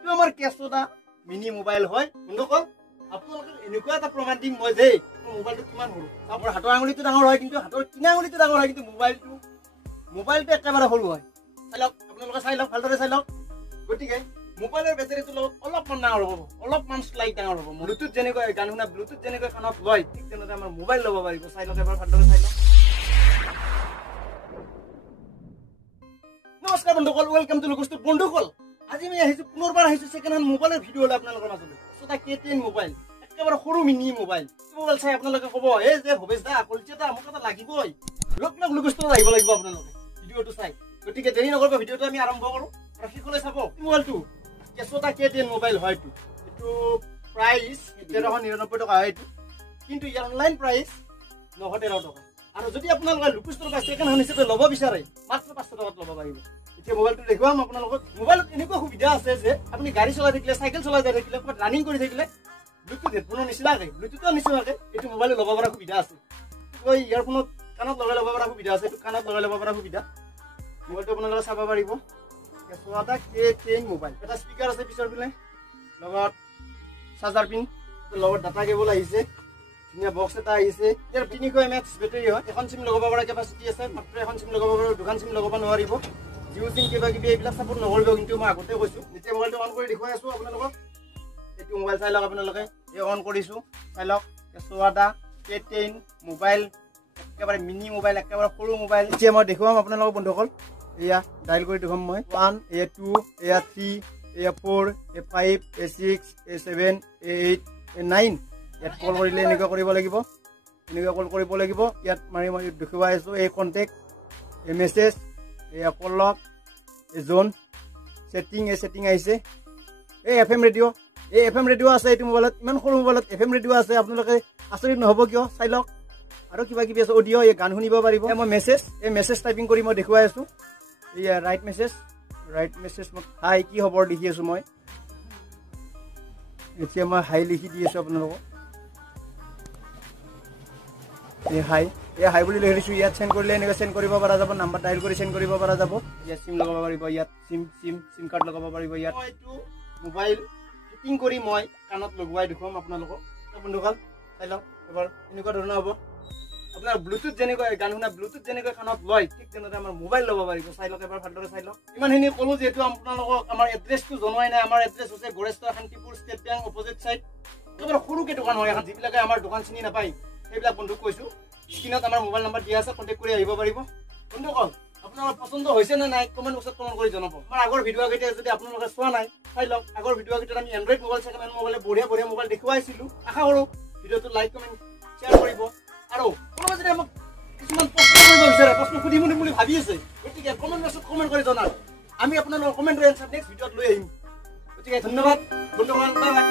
এইটো আমাৰ কেছটা mini mobile হয় বন্ধুসকল আপোনালোকে এনেকুৱা এটা প্ৰমাণ দিম মই যে মোবাইলটো কিমান সৰু আপোনাৰ হাতৰ আঙুলিটো ডাঙৰ হয় কিন্তু হাতৰ কিনা আঙুলিটো ডাঙৰ হয় কিন্তু মোবাইলটো একেবাৰে সৰু হয় চাই লওক আপোনালোকে চাই লওক ভালদৰে চাই লওক গতিকে মোবাইলৰ বেটাৰীটো লগত অলপমান ডাঙৰ হ'ব অলপমান স্লাইড ডাঙৰ হ'ব ব্লুটুথ যেনেকৈ গান শুনা ব্লুটুথ যেনেকৈ কাণত লয় ঠিক তেনেদৰে আমাৰ মোবাইল ল'ব পাৰিব চাই লওক এবাৰ ভালদৰে চাই লওক নমস্কাৰ বন্ধুসকল ওয়েলকাম টু লুকুষ্টু বন্ধুসকল আজি আমি আহিছো পুনৰবাৰ আহিছো সেকেন্ড হ্যান্ড মোবাইলৰ ভিডিঅ লৈ আপোনালোকৰ মাজলৈ এটা K10 মোবাইল একেবাৰে সৰু মিনি মোবাইল মোবাইল চাই আপোনালোকে ক'ব এই যে ভবেশ দা কলচিটা মোক এটা লাগিবই লক লুকুষ্টু আহিব লাগিব আপোনালোকে ভিডিঅটো চাই গতিকে দেৰি নকৰিব ভিডিঅটো আমি আৰম্ভ কৰো আৰু শিকলে চাব মোবাইলটো কেছটা K10 মোবাইল হয়টো এটো প্ৰাইস 1399 টকা হয়টো কিন্তু ইয়াৰ অনলাইন প্ৰাইস 913 টকা আৰু যদি আপোনালোকে লুকুষ্টুৰ পৰা সেকেন্ড হ্যান্ড হিচাপে ল'ব বিচাৰে মাত্ৰ 500 টকাত ল'ব পাৰিব এতিয়া মোবাইলটো দেখুৱাম আপোনালোকক মোবাইলত এনেকুৱা সুবিধা আছে যে আপুনি গাড়ী চলাই থাকিলে সাইকেল চলাই থাকিলে ক'ত ৰানিং কৰি থাকিলে ব্লুটুথ হেডফোনৰ নিচিনাকৈ ব্লুটুথৰ নিচিনাকৈ এইটো মোবাইল ল'ব পৰা সুবিধা আছে এই ইয়াৰফোনত কাণত লগাই ল'ব পৰা সুবিধা আছে এইটো কাণত লগাই ল'ব পৰা সুবিধা মোবাইলটো আপোনালোকে চাব পাৰিব কেছটা K10 মোবাইল এটা স্পিকাৰ আছে পিছৰ পিনে লগত চাৰ্জাৰ পিন লগত ডাটা কেবল আহিছে ধুনীয়া বক্স এটা আহিছে ইয়াৰ 300 mAh বেটাৰী হয় এখন সিম লগাব পৰা কেপাসিটি আছে মাত্ৰ এখন সিম লগাব পৰা দুখন সিম লগাব নোৱাৰিব জিও সিম কিবা কিবি এইবিলাক সাপোৰ্ট নকৰিব কিন্তু মই আগতে কৈছো যেতিয়া মোবাইলটো অন কৰি দেখুৱাই আছো আপোনালোকক এইটো মোবাইল চাই লওক আপোনালোকে এই অন কৰিছো চাই লওক কেছটা K10 মোবাইল একেবাৰে মিনি মোবাইল একেবাৰে সৰু মোবাইল এতিয়া মই দেখুৱাম আপোনালোকক বন্ধুসকল এয়া ডায়াল কৰি দেখুৱাম মই 1 A2 A3 A4 A5 A6 A7 A8 A9 ইয়াত কল কৰিলে এনেকুৱা কৰিব লাগিব এনেকুৱা কল কৰিব লাগিব ইয়াত মাৰি মই দেখুৱাই আছো এই কন্টাক্ট এই মেছেজ এই কল লক এই জোন সেটিং আহিছে এই FM ৰেডিঅ আছে এইটো মোবাইলত ইমান সৰু মোবাইলত FM ৰেডিঅ আছে আপোনালোকে আচৰিত নহব কিয় চাই লওক আৰু কিবা কিবি আছে অডিঅ এই গান শুনিব পাৰিব মই মেছেজ টাইপিং কৰি মই দেখুৱাই আছো এই ৰাইট মেছেজ মই হাই কি খবৰ লিখি আছো মই এতিয়া মই হাই লিখি দি আছো আপোনালোকক এই হাই বুলি লিখি দিছো ইয়াত সেন্ড কৰিলে এনেকৈ সেন্ড কৰিব পৰা যাব নাম্বাৰ ডায়াল কৰি সেন্ড কৰিব পৰা যাব ইয়াত সিম লগাব পাৰিব ইয়াত সিম কাৰ্ড লগাব পাৰিব ইয়াত মই এইটো মোবাইল ফিটিং কৰি মই কাণত লগোৱাই দেখুৱাম আপোনালোকক বন্ধুসকল চাই লওক এবাৰ এনেকুৱা ধৰণৰ হ'ব আপোনাৰ ব্লুটুথ যেনেকৈ গান শুনা ব্লুটুথ যেনেকৈ কাণত লয় ঠিক তেনেদৰে আমাৰ মোবাইল ল'ব পাৰিব চাই লওক এবাৰ ভালদৰে চাই লওক ইমানখিনি ক'লো যিহেতু আপোনালোকক আমাৰ এড্ৰেছটো জনোৱাই নাই আমাৰ এড্ৰেছ হৈছে Goreswar Shantipur state bank opposite side একেবাৰে সৰুকৈ দোকান হয় এখন যিবিলাকে আমাৰ দোকান চিনি নাপায় সেইবিলাক বন্ধুক কৈছো স্ক্ৰীনত আমাৰ মোবাইল নম্বৰ দিয়া আছে কণ্টেক্ট কৰি আহিব পাৰিব বন্ধুসকল আপোনাৰ পছন্দ হৈছে নে নাই কমেণ্ট বক্সত কমেণ্ট কৰি জনাব আমাৰ আগৰ ভিডিঅ' কেইটা যদি আপোনালোকে চোৱা নাই চাই লওক আগৰ ভিডিঅ' কেইটাত আমি এণ্ড্ৰইড মোবাইল সেকেন্ড হ্যান্ড মোবাইলে বঢ়িয়া মোবাইল দেখুৱাইছিলো আশা কৰোঁ ভিডিঅ'টো লাইক কমেণ্ট শ্বেয়াৰ কৰিব আৰু কোনোবা যদি আমাক কিছুমান প্ৰশ্ন কৰিব বিচাৰে প্ৰশ্ন সুধিম বুলি ভাবি আছে গতিকে কমেণ্ট বক্সত কমেণ্ট কৰি জনাওক আমি আপোনালোকৰ কমেণ্টৰ এনচাৰ নেক্সট ভিডিঅ'ত লৈ আহিম গতিকে ধন্যবাদ বন্ধুসকল বাই বাই